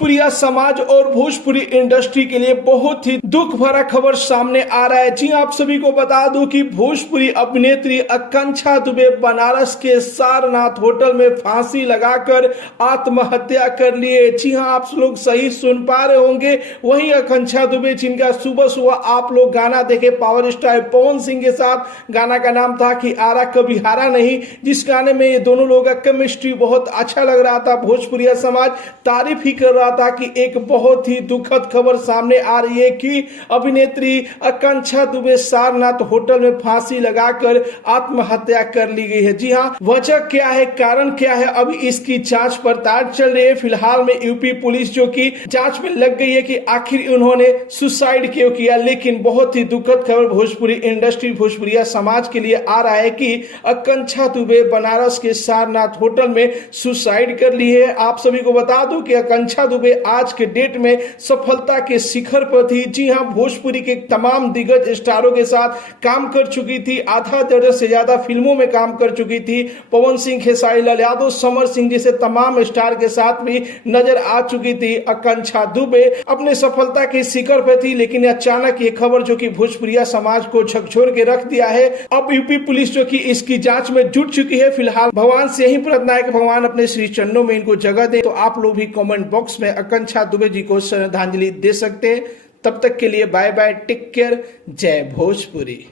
भोजपुरिया समाज और भोजपुरी इंडस्ट्री के लिए बहुत ही दुख भरा खबर सामने आ रहा है। जी आप सभी को बता दूं कि भोजपुरी अभिनेत्री आकांक्षा दुबे बनारस के सारनाथ होटल में फांसी लगाकर आत्महत्या कर लिए। जी हाँ, आप लोग सही सुन पा रहे होंगे। वहीं आकांक्षा दुबे जिनका सुबह सुबह आप लोग गाना देखे पावर स्टार पवन सिंह के साथ, गाना का नाम था कि आरा कभी हारा नहीं, जिस गाने में ये दोनों लोगों का केमिस्ट्री बहुत अच्छा लग रहा था। भोजपुरिया समाज तारीफ ही कर रहा था कि एक बहुत ही दुखद खबर सामने आ रही है कि अभिनेत्री आकांक्षा दुबे सारनाथ होटल में फांसी लगाकर आत्महत्या कर ली गई है। जी हाँ, वजह क्या है, कारण क्या है, अभी इसकी जांच पड़ताल चल रही है। फिलहाल में यूपी पुलिस जो कि जांच में लग गई है कि आखिर उन्होंने सुसाइड क्यों किया। लेकिन बहुत ही दुखद खबर भोजपुरी इंडस्ट्री, भोजपुरिया समाज के लिए आ रहा है कि आकांक्षा दुबे बनारस के सारनाथ होटल में सुसाइड कर ली है। आप सभी को बता दूं कि आकांक्षा दुबे आज के डेट में सफलता के शिखर पर थी। जी हां, भोजपुरी के तमाम दिग्गज स्टारों के साथ काम कर चुकी थी, आधा दर्जन से ज्यादा फिल्मों में काम कर चुकी थी। पवन सिंह, खेसारी लाल यादव, समर सिंह जैसे तमाम स्टार के साथ भी नजर आ चुकी थी। आकांक्षा दुबे अपने सफलता के शिखर पर थी, लेकिन अचानक ये खबर जो कि भोजपुरिया समाज को झकझोर के रख दिया है। अब यूपी पुलिस जो कि इसकी जांच में जुट चुकी है। फिलहाल भगवान से यही प्रार्थना है कि भगवान अपने श्री चरणों में इनको जगह दे। तो आप लोग भी कमेंट बॉक्स में आकांक्षा दुबे जी को श्रद्धांजलि दे सकते हैं। तब तक के लिए बाय बाय, टेक केयर, जय भोजपुरी।